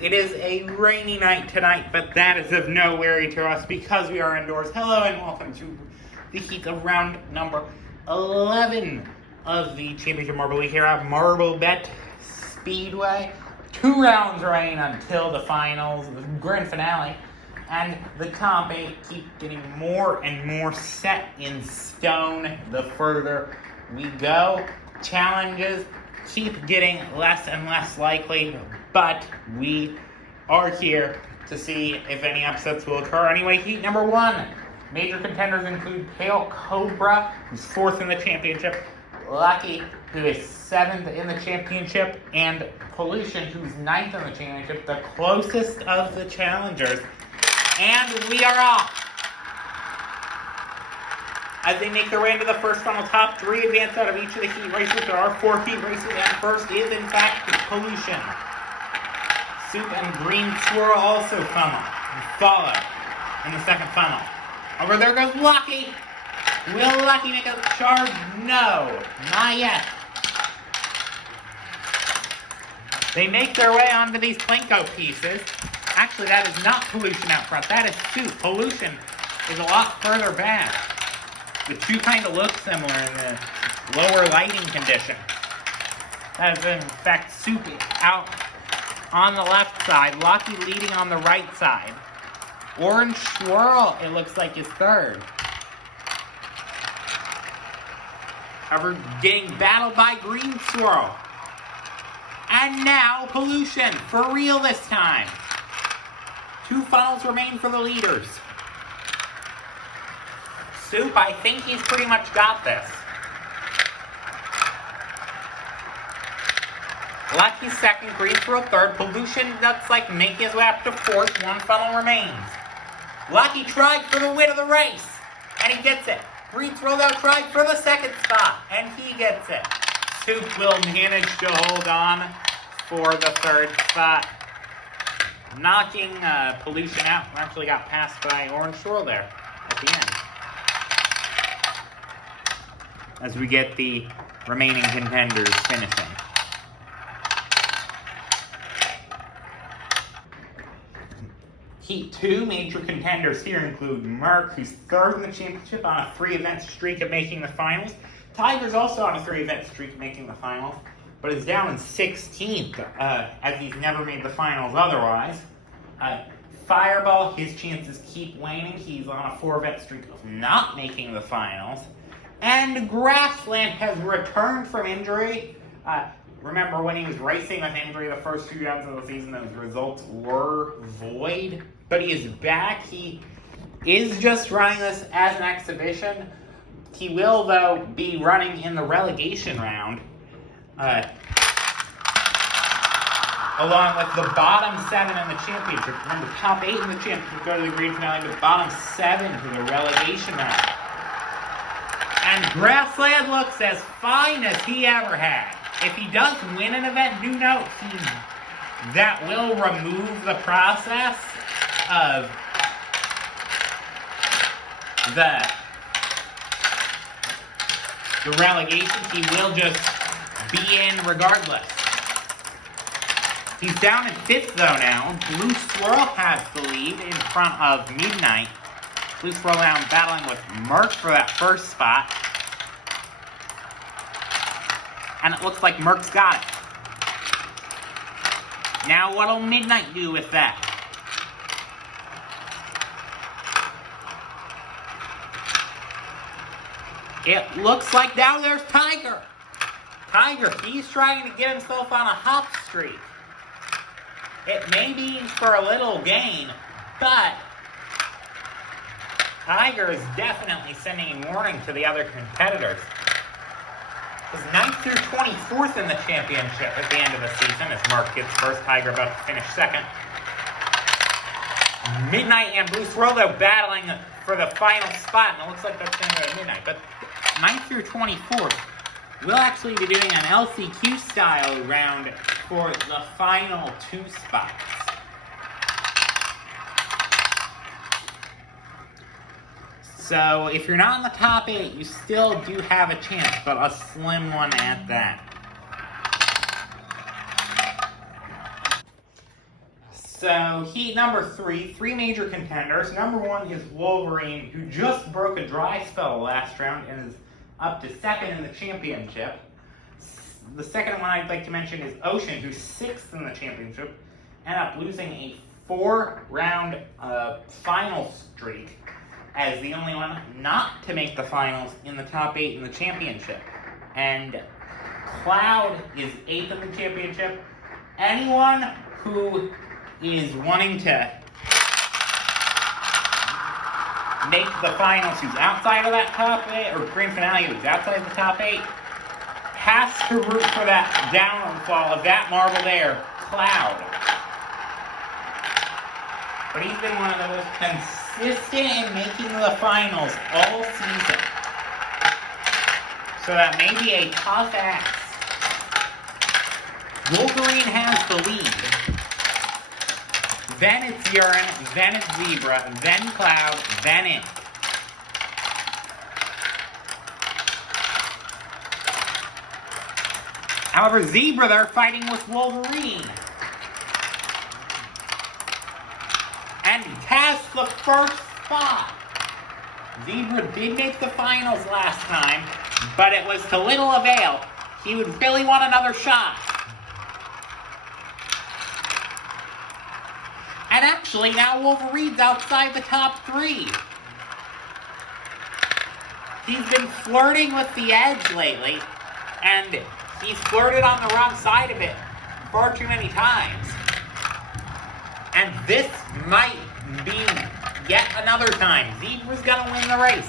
It is a rainy night tonight, but that is of no worry to us because we are indoors. Hello and welcome to the heat of round number 11 of the Championship Marble League here at MarbleBET Speedway. 2 rounds remain until the finals, the grand finale, and the top 8 keep getting more and more set in stone the further we go. Challenges keep getting less and less likely, but we are here to see if any upsets will occur. Anyway, heat number 1. Major contenders include Pale Cobra, who's 4th in the championship, Lucky, who is 7th in the championship, and Pollution, who's 9th in the championship, the closest of the challengers. And we are off! As they make their way into the first funnel, top 3 advance out of each of the heat races. There are 4 heat races, and first is, in fact, Pollution. Soup and Green Swirl also follow in the second funnel. Over there goes Lucky. Will Lucky make a charge? No, not yet. They make their way onto these Plinko pieces. Actually, that is not Pollution out front. That is Soup. Pollution is a lot further back. The two kind of look similar in the lower lighting condition. That is, in fact, Soup out on the left side. Lucky leading on the right side. Orange Swirl, it looks like, is 3rd. However, getting battled by Green Swirl. And now, Pollution, for real this time. 2 funnels remain for the leaders. Soup, I think he's pretty much got this. Lucky 2nd, Green Swirl 3rd. Pollution looks like making his way up to 4th. 1 funnel remains. Lucky tried for the win of the race, and he gets it. Green Swirl, though, tried for the 2nd spot, and he gets it. Soup will manage to hold on for the 3rd spot, knocking Pollution out. Actually got passed by Orange Swirl there at the end. As we get the remaining contenders finishing. Heat 2, major contenders here include Merc, who's 3rd in the championship on a 3-event streak of making the finals. Tiger's also on a 3-event streak of making the finals, but is down in 16th, as he's never made the finals otherwise. Fireball, his chances keep waning. He's on a 4-event streak of not making the finals. And Grassland has returned from injury. Remember when he was racing with injury the first 2 rounds of the season, those results were void. But he is back. He is just running this as an exhibition. He will, though, be running in the relegation round. Along with the bottom 7 in the championship. Remember, the top 8 in the championship go to the grand finale, but bottom 7 to the relegation round. And Grassland looks as fine as he ever had. If he does win an event, do note that will remove the process of the relegation. He will just be in regardless. He's down in 5th though now. Blue Swirl has the lead in front of Midnight. Blue Swirl now battling with Merc for that 1st spot. And it looks like Merc's got it. Now what'll Midnight do with that? It looks like now there's Tiger. Tiger, he's trying to get himself on a hot streak. It may be for a little gain, but Tiger is definitely sending a warning to the other competitors. He's 9th through 24th in the championship at the end of the season as Mark gets 1st, Tiger about to finish 2nd. Midnight and Blue Swirl, though, battling for the final spot, and it looks like that's going to go to Midnight. But 9th through 24th, we'll actually be doing an LCQ style round for the final 2 spots. So if you're not in the top 8, you still do have a chance, but a slim one at that. So heat number 3, 3 major contenders. Number 1 is Wolverine, who just broke a dry spell last round and is up to second in the championship. The second one I'd like to mention is Ocean, who's 6th in the championship, ended up losing a 4-round final streak as the only one not to make the finals in the top 8 in the championship. And Cloud is 8th in the championship. Anyone who is wanting to make the finals who's outside of that top 8, or grand finale who's outside the top 8, has to root for that downfall of that marble there, Cloud. But he's been one of the most consistent in making the finals all season. So that may be a tough ask. Wolverine has the lead. Then it's Urine, then it's Zebra, then Cloud, then it. However, Zebra, they're fighting with Wolverine. And has the first spot. Zebra did make the finals last time, but it was to little avail. He would really want another shot. And actually, now Wolverine's outside the top 3. He's been flirting with the edge lately, and he's flirted on the wrong side of it far too many times. And this might be yet another time. Zebra's gonna win the race.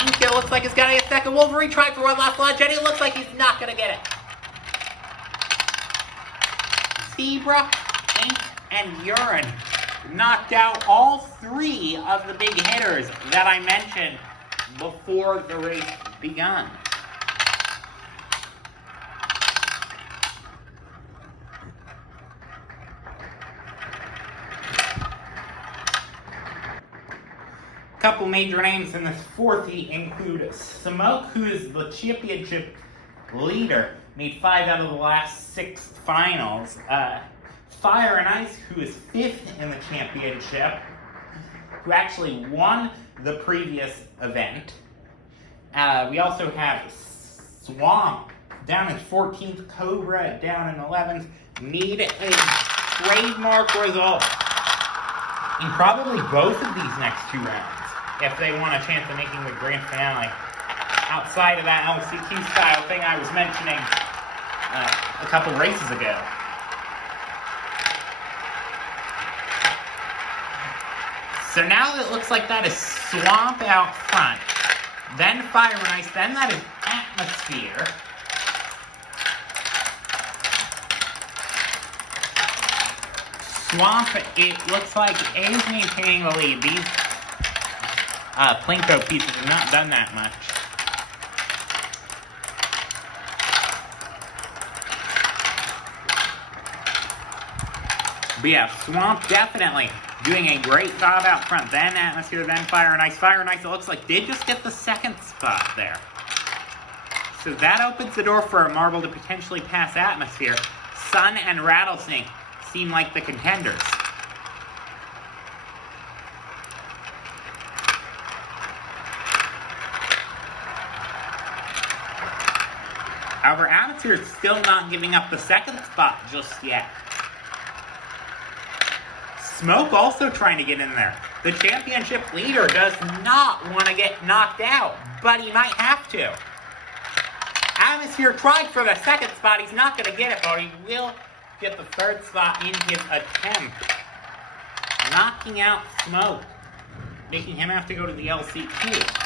Ink, it looks like he's gonna get second. Wolverine tried for one last ledge, and it looks like he's not gonna get it. Zebra, Ink, and Urine knocked out all 3 of the big hitters that I mentioned before the race begun. Couple major names in this 4th heat include Smoke, who is the championship leader, made 5 out of the last 6 finals. Fire and Ice, who is 5th in the championship, who actually won the previous event. We also have Swamp down in 14th, Cobra down in 11th. Need a trademark result in probably both of these next 2 rounds if they want a chance of making the grand finale outside of that LCQ style thing I was mentioning a couple races ago. So now it looks like that is Swamp out front, then Fire and Ice, then that is Atmosphere. Swamp, it looks like, is maintaining the lead. These Plinko pieces have not done that much. But yeah, Swamp definitely doing a great job out front. Then Atmosphere, then Fire and Ice. Fire and Ice, it looks like, did just get the 2nd spot there. So that opens the door for a Marble to potentially pass Atmosphere. Sun and Rattlesnake seem like the contenders. However, Atmosphere is still not giving up the 2nd spot just yet. Smoke also trying to get in there. The championship leader does not want to get knocked out, but he might have to. Atmosphere tried for the 2nd spot. He's not going to get it, but he will get the 3rd spot in his attempt. Knocking out Smoke, making him have to go to the LCQ.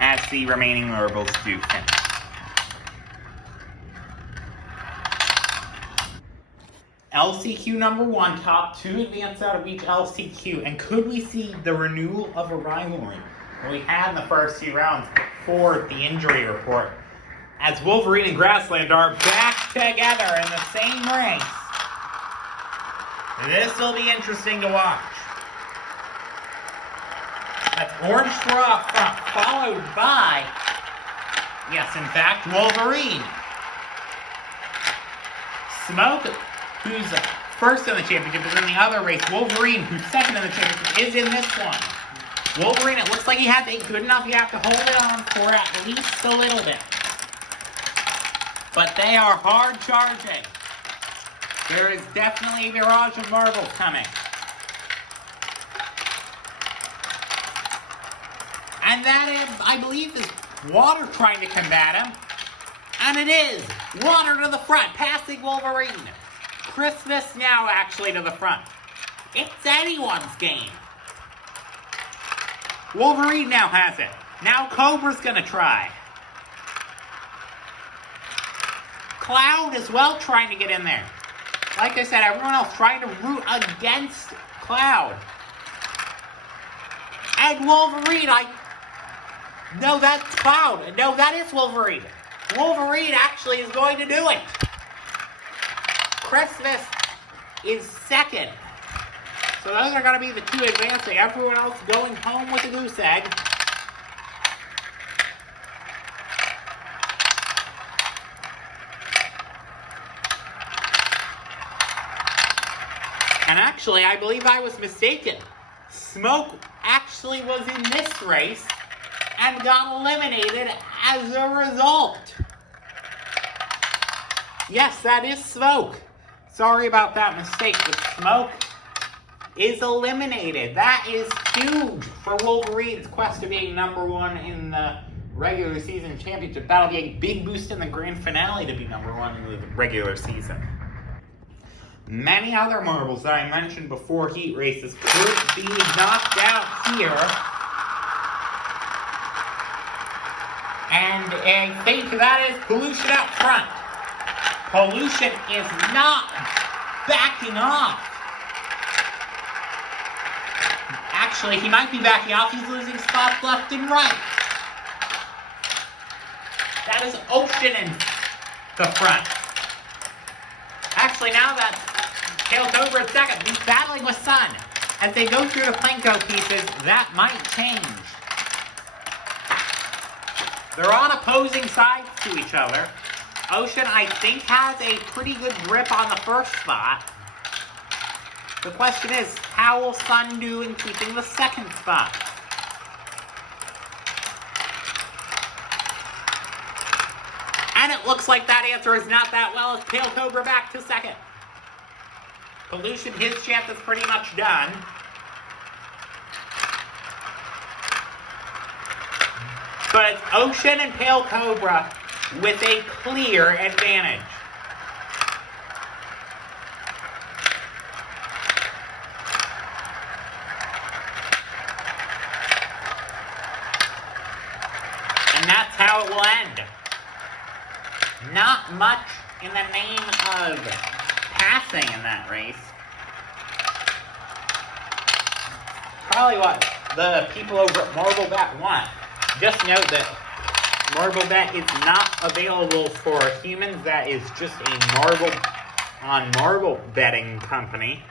As the remaining marbles do finish. LCQ number 1, top 2 advance out of each LCQ. And could we see the renewal of a rivalry we had in the first 2 rounds for the injury report? As Wolverine and Grassland are back together in the same race. This will be interesting to watch. That's Orange Straw front, followed by Yes, in fact, Wolverine. Smoke, who's first in the championship, is in the other race. Wolverine, who's second in the championship, is in this one. Wolverine, it looks like he has a good enough. You have to hold it on for at least a little bit. But they are hard charging. There is definitely a barrage of marbles coming. And that, I believe, is water trying to combat him. And it is. Water to the front, passing Wolverine. Christmas now, actually, to the front. It's anyone's game. Wolverine now has it. Now Cobra's going to try. Cloud as well trying to get in there. Like I said, everyone else trying to root against Cloud. And Wolverine, no, that's Cloud. No, that is Wolverine. Wolverine actually is going to do it. Christmas is second. So those are going to be the two advancing. Everyone else going home with a goose egg. And actually, I believe I was mistaken. Smoke actually was in this race and got eliminated as a result. Yes, that is Smoke. Sorry about that mistake, but Smoke is eliminated. That is huge for Wolverine's quest to being #1 in the regular season championship. That'll be a big boost in the grand finale to be #1 in the regular season. Many other marbles that I mentioned before heat races could be knocked out here. And I think that is Pollution up front. Pollution is not backing off. Actually, he might be backing off. He's losing spots left and right. That is Ocean in the front. Actually, now that Tail Cobra is second, he's battling with Sun. As they go through the Planko pieces, that might change. They're on opposing sides to each other. Ocean, I think, has a pretty good grip on the first spot. The question is, how will Sun do in keeping the second spot? And it looks like that answer is not that well as Tail Cobra back to second. Pollution, his chance is pretty much done. But it's Ocean and Tail Cobra with a clear advantage. And that's how it will end. Not much in the name of passing in that race. Probably what the people over at MarbleBET want. Just note that MarbleBET is not available for humans. That is just a marble betting company.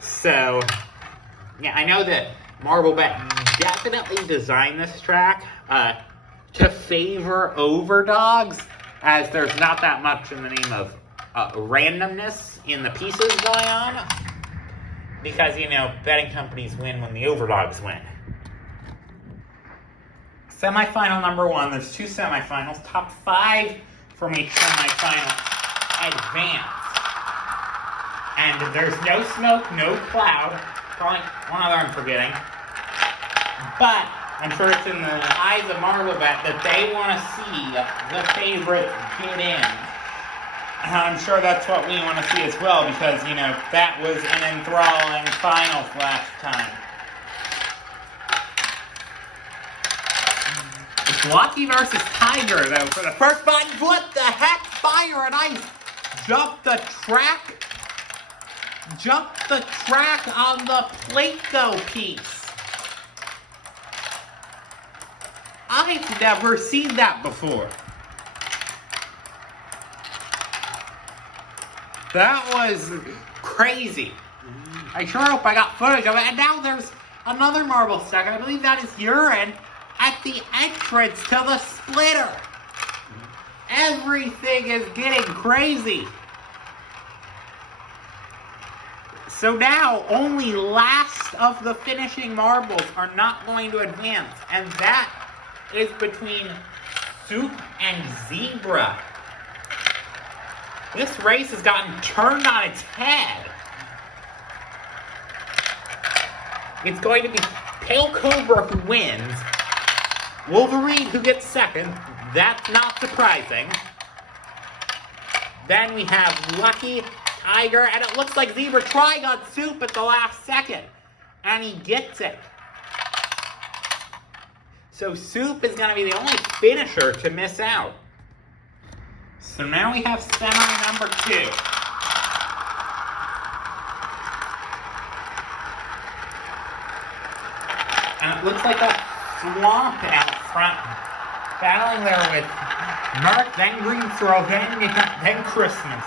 So, yeah, I know that MarbleBET definitely designed this track to favor overdogs, as there's not that much in the name of randomness in the pieces going on. Because, you know, betting companies win when the overdogs win. Semifinal #1, there's 2 semifinals. Top 5 from each semifinal advance. And there's no Smoke, no Cloud. Probably one other I'm forgetting. But I'm sure it's in the eyes of MarbleBET that they want to see the favorite get in. And I'm sure that's what we want to see as well, because, you know, that was an enthralling finals last time. It's Lucky versus Tiger, though, for the first button. What the heck? Fire and Ice jumped the track. Jumped the track on the Planko piece. I've never seen that before. That was crazy. I sure hope I got footage of it. And now there's another marble second. I believe that is Urine. at the entrance to the splitter. Everything is getting crazy. So now, only last of the finishing marbles are not going to advance, and that is between Soup and Zebra. This race has gotten turned on its head. It's going to be Pale Cobra who wins, Wolverine who gets second. That's not surprising. Then we have Lucky, Tiger, and it looks like Zebra tried on Soup at the last second, and he gets it. So Soup is going to be the only finisher to miss out. So now we have semi number 2. And it looks like a swamp out front, battling there with Mark, then Green Throw, then Christmas.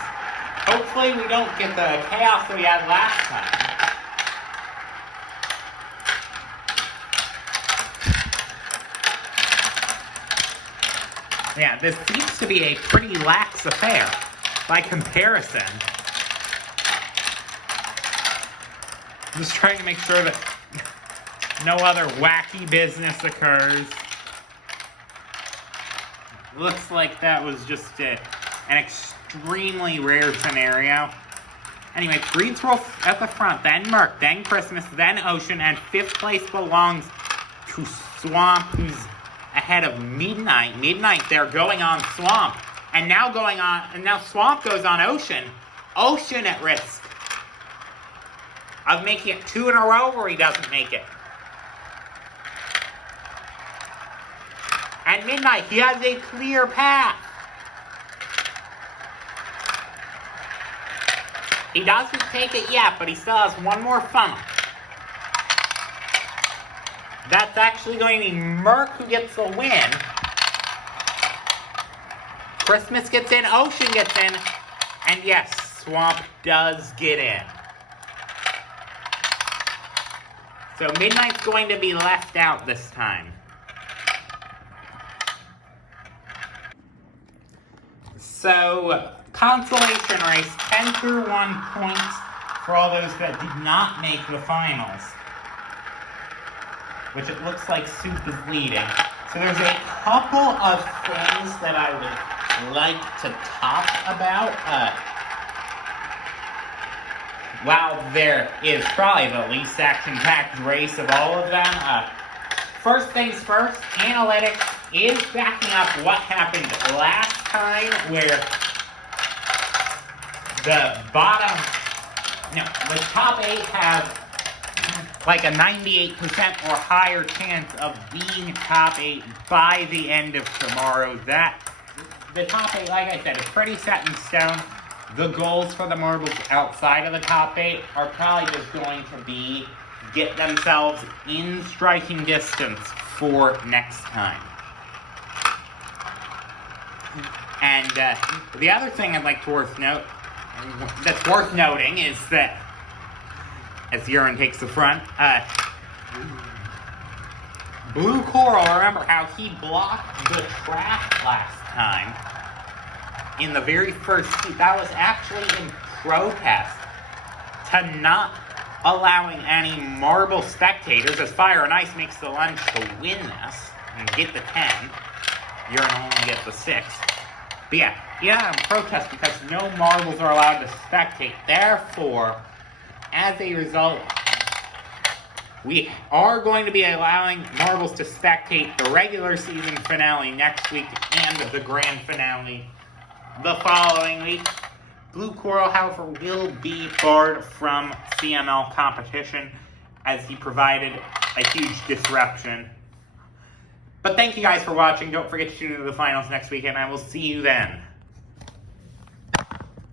Hopefully we don't get the chaos that we had last time. Yeah, this seems to be a pretty lax affair by comparison. Just trying to make sure that no other wacky business occurs. Looks like that was just an extremely rare scenario. Anyway, Green's Wolf at the front, then Merc, then Christmas, then Ocean, and 5th place belongs to Swamp, who's ahead of Midnight. Midnight, they're going on Swamp, and now Swamp goes on Ocean. Ocean at risk of making it 2 in a row where he doesn't make it. And Midnight, he has a clear path. He doesn't take it yet, but he still has one more funnel. That's actually going to be Merc who gets the win. Christmas gets in, Ocean gets in, and yes, Swamp does get in. So Midnight's going to be left out this time. So, consolation race, 10 through 1 points for all those that did not make the finals. Which it looks like Soup is leading. So there's a couple of things that I would like to talk about. While there is probably the least action-packed race of all of them. First things first, analytics is backing up what happened last time where the top 8 have like a 98% or higher chance of being top 8 by the end of tomorrow. The top 8, like I said, is pretty set in stone. The goals for the marbles outside of the top 8 are probably just going to be get themselves in striking distance for next time. And the other thing I'd like to that's worth noting is that, as Urine takes the front, Blue Coral, remember how he blocked the track last time in the very first heat. That was actually in protest to not allowing any marble spectators, as Fire and Ice makes the lunge to win this and get the 10. Urine only gets the 6. But yeah, in protest because no marbles are allowed to spectate. Therefore, as a result, we are going to be allowing marbles to spectate the regular season finale next week and the grand finale the following week. Blue Coral, however, will be barred from CML competition as he provided a huge disruption. But thank you guys for watching. Don't forget to tune into the finals next week, and I will see you then.